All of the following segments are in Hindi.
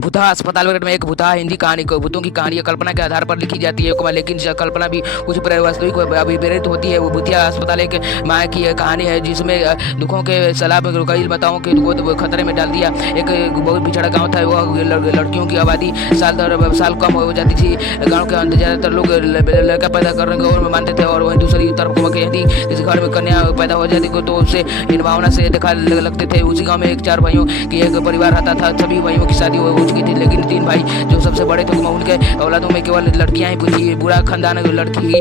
भूतहा अस्पताल वगैरह में एक भूतहा हिंदी कहानी भूतों की कहानी कल्पना के आधार पर लिखी जाती है, लेकिन कल्पना भी कुछ वास्तविक अभिप्रेरित होती है। वो भूतिया अस्पताल एक माया की कहानी है जिसमें दुखों के सलाब कई माताओं के खतरे में डाल दिया। एक बहुत पिछड़ा गाँव था, वह लड़कियों की आबादी साल कम हो जाती थी। गाँव के अंदर ज़्यादातर लोग लड़का पैदा करने को और मानते थे, और वहीं दूसरी तरफ यदि किसी घर में कन्या पैदा हो जाती तो उससे इन भावना से देखा लगते थे। उसी गाँव में एक 4 भाइयों की एक परिवार रहता था। सभी भाइयों की शादी हो चुकी थी, लेकिन 3 भाई जो सबसे बड़े थे उनके औलादों में केवल लड़कियां ही पूछी। पूरा खानदान लड़की ही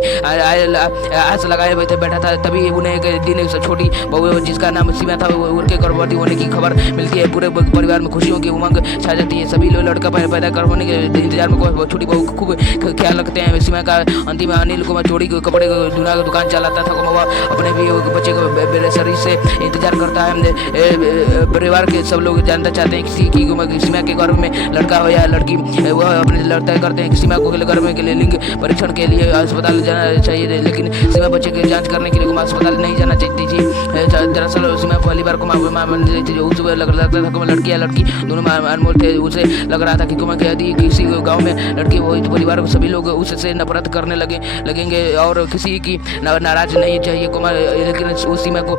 आस लगाए हुए थे बैठा था। तभी उन्हें एक दिन छोटी बहू जिसका नाम सीमा था उनके गर्भवती होने की खबर मिलती है। पूरे परिवार में खुशियों की उमंग छा जाती है। सभी लोग लड़का पैदा करवाने के इंतजार में छोटी बहू खूब ख्याल रखते हैं। सीमा का अंतिम अनिल को चोरी कपड़े धुना की दुकान चलाता था। वह अपने भी बच्चे को बेसब्री से इंतजार करता है। परिवार के सब लोग जानना चाहते हैं कि सीमा के गर्भ में लड़का हो या लड़की। वह अपने लड़का करते हैं कि सीमा को गर्भ के लिए लिंग परीक्षण के लिए अस्पताल जाना चाहिए, लेकिन सीमा बच्चे की जांच करने के लिए अस्पताल नहीं जाना चाहती थी। दरअसल सीमा पहली बार उस लगता था लड़की या लड़की दोनों अनमोल थे। उसे लग रहा था कि यदि किसी गाँव में लड़की हुई तो परिवार सभी लोग उससे नफरत करने लगेंगे और किसी की नाराज नहीं चाहिए। लेकिन उस सीमा को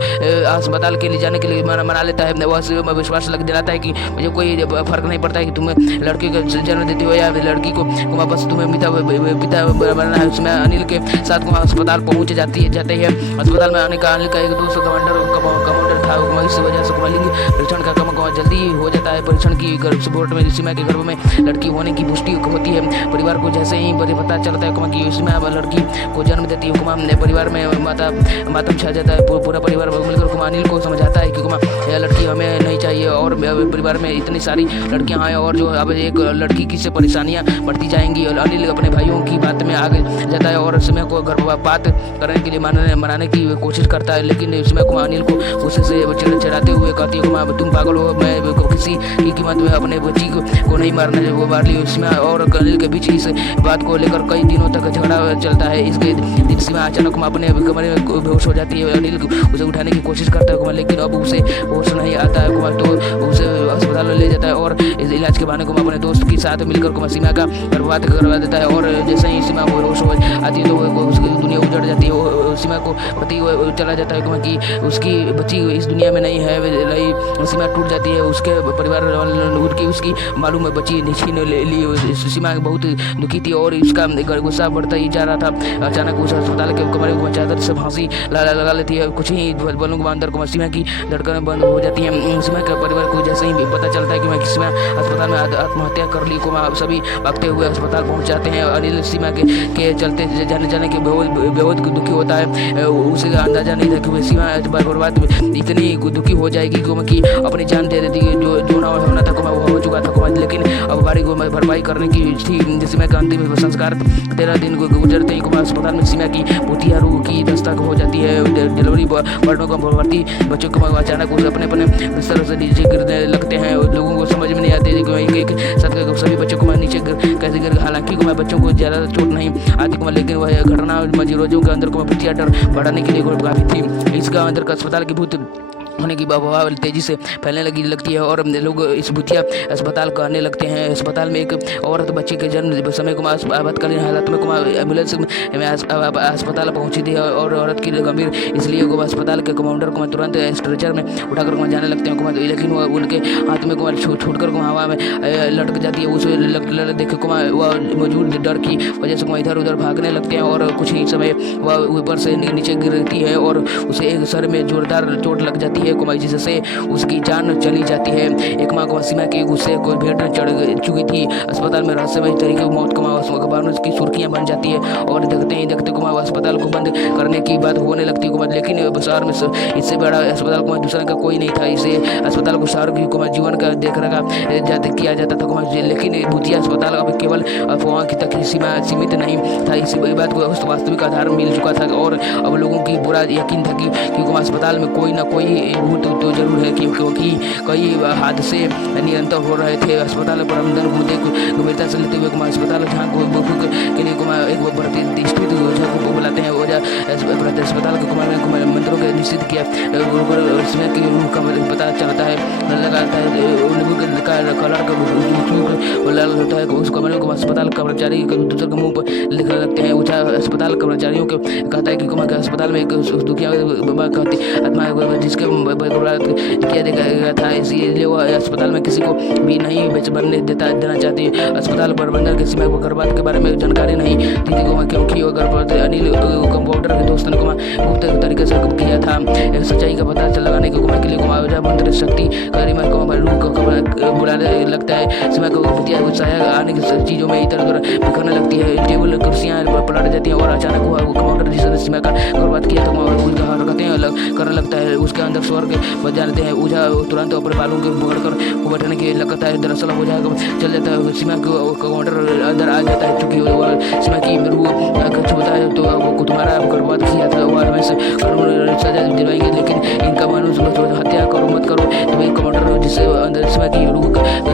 अस्पताल के लिए जाने के लिए मना लेता है। वह विश्वास दिलाता है कि मुझे कोई फर्क नहीं पड़ता है कि तुम लड़की को जन्म देती हो या लड़की को, बस तुम्हें पिता बनना है। उसमें अनिल के साथ अस्पताल पहुंच जाते हैं। अस्पताल में आने का अनिल का एक दोस्त कमांडर था। इस वजह से लिंग परीक्षण का काम जल्दी हो जाता है। परीक्षण की रिपोर्ट में सीमा के गर्भ में लड़की होने की पुष्टि होती है। परिवार को जैसे ही पता चलता है कि सीमा लड़की को जन्म देती है, परिवार में मातम छा जाता है। पूरा परिवार मिलकर अनिल को समझाता है कि यह लड़की हमें नहीं चाहिए और परिवार में इतनी सारी लड़कियां हैं और जो अब एक लड़की की से परेशानियां बढ़ती जाएंगी। अनिल अपने भाइयों की बात में आगे जाता है और समय को गर्भपात करने के लिए मनाने की कोशिश करता है, लेकिन समय को अनिल को गुस्से से चिढ़ाते हुए कहती है तुम पागल हो, मैं किसी की कीमत में अपने बच्ची को नहीं मारना वो मार ली। सीमा और अनिल के बीच इस बात को लेकर कई दिनों तक झगड़ा चलता है। इसके दिन सीमा अचानक अपने कमरे में बेहोश हो जाती है। अनिल उसे उठाने की कोशिश करता है, लेकिन अब उसे होश नहीं आता है। तो उसे अस्पताल ले जाता है और इस इलाज के बहाने अपने दोस्त के साथ मिलकर सीमा का गर्भपात करवा देता है। और जैसे ही सीमा होश हो आती है तो उसकी दुनिया उजड़ जाती है। सीमा को पति चला जाता है कि उसकी बच्ची इस दुनिया में नहीं है। सीमा टूट जाती है। उसके परिवार उसकी मालूम है बच्ची छीन ली। सीमा बहुत दुखी थी और इसका गुस्सा बढ़ता ही जा रहा था। अचानक उस अस्पताल के कमरे को चादर से फांसी लगा लेती है। कुछ ही पलों के अंदर सीमा की धड़कनें बंद हो जाती हैं। सीमा के परिवार को जैसे ही पता चलता है कि सीमा अस्पताल में आत्महत्या कर ली, सभी भागते हुए अस्पताल पहुंच जाते हैं। अनिल सीमा के चलते जाने के बहुत दुखी होता है। उसे अंदाजा नहीं था कि सीमा बर्बाद इतनी दुखी हो जाएगी कि अपनी जान दे देती है। जो होना था वो हो चुका था, लेकिन अब बारी को भरपाई करने की थी। सीमा का अंतिम संस्कार 13 दिन गुजरते ही अस्पताल में सीमा की भूतिया रूह की दस्तक हो जाती है। डिलीवरी वार्डों का भर्ती बच्चों को अचानक अपने बिस्तर से नीचे गिरने लगते हैं। लोगों को समझ में नहीं आती एक साथ सभी बच्चों को नीचे कैसे गिर। हालांकि बच्चों को ज़्यादा चोट नहीं आती, लेकिन वह घटना मरीजों के अंदर भूतिया डर बढ़ाने के लिए काफ़ी थी। इसका अंदर का अस्पताल की भूत होने की अफवाह तेजी से फैलने लगती है और लोग इस भूतिया अस्पताल को आने लगते हैं। अस्पताल में एक औरत बच्चे के जन्म समय को आपातकालीन हालत में एम्बुलेंस में अस्पताल पहुंची थी और औरत की गंभीर इसलिए वो अस्पताल के कमांडर को तुरंत स्ट्रेचर में उठाकर जाने लगते हैं। लेकिन वह उनके हाथ में छूटकर हवा में लटक जाती है। उसे देख वह मौजूद डर की वजह से इधर उधर भागने लगते हैं और कुछ ही समय वह ऊपर से नीचे गिरती है और उसे एक सर में जोरदार चोट लग जाती है जिससे उसकी जान चली जाती है। एक माँ को सीमा के गुस्से को भेंट चढ़ चुकी थी। अस्पताल में रहस्यमय तरीके मौत अखबारों की सुर्खियां बन जाती है और देखते ही देखते अस्पताल को बंद करने की बात होने लगती है। लेकिन शहर में इससे बड़ा अस्पताल दूसरे का कोई नहीं था। इसे अस्पताल को शहर की जीवन का देख रखा किया जाता था। लेकिन भूतिया अस्पताल अब केवल अफवाह की तक सीमित नहीं था। इसी बात को वास्तविक आधार मिल चुका था और अब लोगों की बुरा यकीन था कि अस्पताल में कोई ना कोई मजबूत तो जरूर है क्योंकि कई हादसे निरंतर हो रहे थे। अस्पताल प्रबंधन मुद्दे को गंभीरता से लेते हुए अस्पताल जहाँ को के लिए एक प्रतिष्ठित ओझा को बुलाते हैं। ओझा अस्पताल के कुमार मंत्रों के निश्चित किया इसमें पता चलता है लगाता है कलर का लाल होता है। उस कमरे को अस्पताल कर्मचारी दूसरे के मुँह पर लिखने लगते हैं। ओझा अस्पताल कर्मचारियों को कहता है कि कुमार के अस्पताल में एक दुखिया आत्मा जिसके किया गया था, इसलिए वो अस्पताल में किसी को भी नहीं बनने देना चाहती। अस्पताल प्रबंधन के समय गर्भपात के बारे में जानकारी नहीं थी क्योंकि वो गर्भपात अनिल कंपाउंडर के दोस्त ने गुप्त तरीके से किया था। सच्चाई का पता लगाने के लिए ओझा मंत्र शक्ति बुलाने लगता है। समय को उत्साह आने की चीज़ों में इधर उधर बिखरने लगती है। टेबल कुर्सियाँ पलट जाती हैं और अचानक वो कंपाउंडर जिसने समय का गर्भपात किया था उसका हरकतें करने लगता है। उसके अंदर स्वर्ग बच जाते हैं। ओझा तुरंत अपने बालों के पकड़कर वो बैठने की लगता है। दरअसल ओझा चल जाता है। सीमा को काउंटर अंदर आ जाता है क्योंकि वो सीमा की रूह कुछ होता है तो वो तुम्हारा गर्भपात किया था वो में से कानून सजा दिलवाएंगे, लेकिन इनका मनुष्य हत्या करो मत करो। तो एक काउंटर जिससे अंदर सीमा की रूह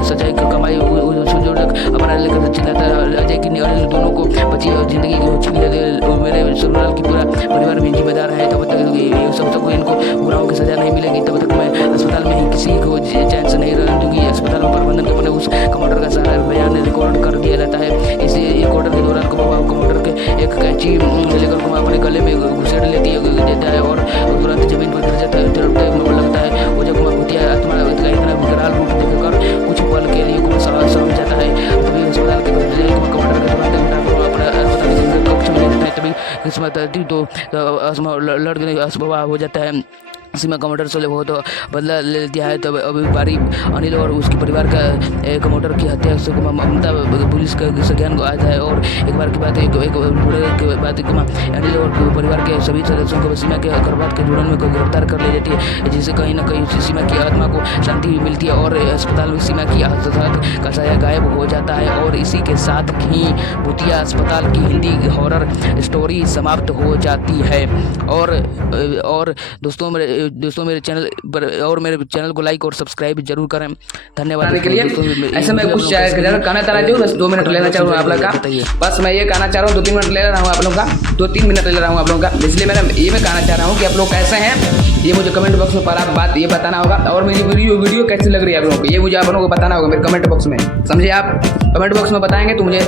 सजाई कमाई अपना लेकर चिल्लाता है अजय की दोनों को बची जिंदगी को छीन मेरे सुरलाल की पूरा परिवार भी जिम्मेदार है। तब तक सब तक इनको गुनाहों की सजा नहीं मिलेगी, तब तक मैं अस्पताल में ही किसी को चैन से नहीं रहने दूंगी। अस्पताल में प्रबंधन के अपने उस कमांडर का सारा बयान रिकॉर्ड कर दिया जाता है। इसे एक ऑर्डर के दौरान कमांडर के एक कैंची लेकर अपने गले में घुसेड़ लेती है देता है और तुरंत जमीन पर गिर जाता है। लगता है वो जब भूतिया आत्मा का इतना विकराल रूप देखकर कुछ पल के लिए समझ जाता है। तभी अस्पताल के कमांडर के अपने अस्पताल कक्ष में ले जाता है। तभी किस्मत तो लड़ असबा हो जाता है। सीमा कमांडर से बहुत बदला ले दिया है। तब अभी बारी अनिल और उसके परिवार का कमांडर की हत्या से ममता पुलिस का संज्ञान को आता है और एक बार की बात अनिल और परिवार के सभी सदस्यों को सीमा के गर्भपात के जुड़न में गिरफ्तार कर ली जाती है, जिससे कहीं ना कहीं सीमा की आत्मा को शांति मिलती है और अस्पताल में सीमा की का साया गायब हो जाता है। और इसी के साथ ही भूतिया अस्पताल की हिंदी हॉरर स्टोरी समाप्त हो जाती है। और दोस्तों मेरे चैनल पर और मेरे चैनल को लाइक और सब्सक्राइब जरूर करें। धन्यवाद के लिए। ऐसे मैं कुछ कहना चाह रहा हूँ, बस 2 मिनट लेना चाह रहा हूँ आप लोग का। बस मैं ये कहना चाह रहा हूँ 2-3 मिनट ले रहा हूँ आप लोग का, 2-3 मिनट ले रहा हूँ आप लोग का। इसलिए मैं कहना चाह रहा हूँ कि आप लोग कैसे हैं ये मुझे कमेंट बॉक्स में पर आप बात ये बताना होगा। और मेरी वीडियो कैसी लग रही है आप लोगों को ये मुझे आप लोगों को बताना होगा मेरे कमेंट बॉक्स में। समझे, आप कमेंट बॉक्स में बताएंगे तो मुझे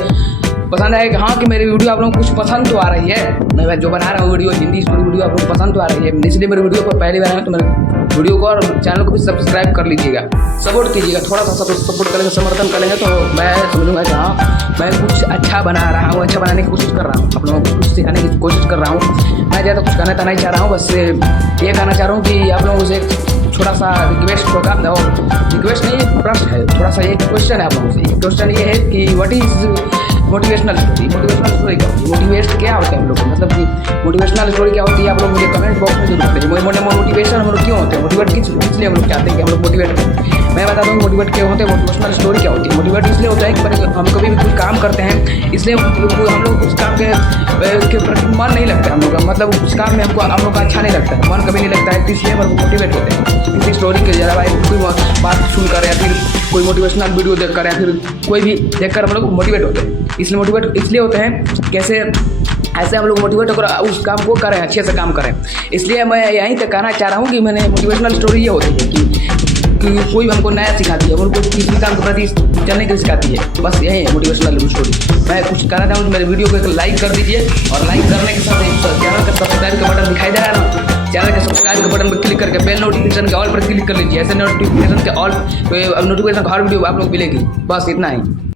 पसंद आएगा कि हाँ कि मेरी वीडियो आप लोगों को कुछ पसंद तो आ रही है। मैं जो बना रहा हूँ वीडियो हिंदी वीडियो आप लोगों को पसंद तो आ रही है, इसलिए मेरे वीडियो को पहली बार है तो मेरे वीडियो को और चैनल को भी सब्सक्राइब कर लीजिएगा, सपोर्ट कीजिएगा। थोड़ा सा सपोर्ट करेंगे, समर्थन करेंगे तो मैं समझूंगा कि हाँ मैं कुछ अच्छा बना रहा हूँ, अच्छा बनाने की कोशिश कर रहा हूँ, आप लोगों को कुछ सिखाने की कोशिश कर रहा हूँ। मैं ज़्यादा कुछ कहना तो नहीं चाह रहा हूँ, बस ये कहना चाह रहा हूँ कि आप लोगों से छोटा सा रिक्वेस्ट होगा, और रिक्वेस्ट नहीं प्रश्न है, थोड़ा सा एक क्वेश्चन है आप लोगों से। क्वेश्चन ये है कि what is motivational story. Motivational story क्या होती है, मोटिवेट क्या होता है हम लोग, मतलब कि मोटिवेशनल स्टोरी क्या होती है आप लोग मुझे कमेंट बॉक्स में जरूर बताइए। मोटिवेशन हम लोग क्यों होते हैं, मोटिवेट किस लिए हम लोग चाहते हैं कि हम लोग मोटिवेट करें। मैं बता दूँ मोटिवेट क्यों होते हैं, मोटिवेशनल स्टोरी क्या होती है। मोटिवेट इसलिए होता है कि हम कभी भी कोई काम करते हैं इसलिए हम लोग उस काम के प्रति मन नहीं लगता है हम लोग का, मतलब उस काम में हमको हम लोग का अच्छा नहीं लगता है, मन कभी नहीं लगता है, इसलिए हम लोग मोटिवेट होते हैं। किसी स्टोरी के जरा कोई बात सुनकर या फिर कोई मोटिवेशनल वीडियो देखकर या फिर कोई भी देखकर हम लोग मोटिवेट होते हैं। इसलिए मोटिवेट इसलिए होते हैं कैसे ऐसे हम लोग मोटिवेट होकर उस काम को करें, अच्छे से काम करें। इसलिए मैं यहीं तक कहना चाह रहा हूँ कि मैंने मोटिवेशनल स्टोरी ये होती है कि कोई हमको नया सिखाती है, उनको किसी काम के प्रति चलने के लिए सिखाती है, बस यही है मोटिवेशनल स्टोरी। मैं कुछ कहना चाहूँ कि मेरे वीडियो को एक लाइक कर दीजिए और लाइक करने के साथ चैनल का सब्सक्राइब का बटन दिखाई दे रहा है ना, चैनल के सब्सक्राइब के बटन पर क्लिक करके बेल नोटिफिकेशन के ऑल पर क्लिक कर लीजिए। ऐसे नोटिफिकेशन के ऑल नोटिफिकेशन हर वीडियो आप लोग मिलेगी। बस इतना ही।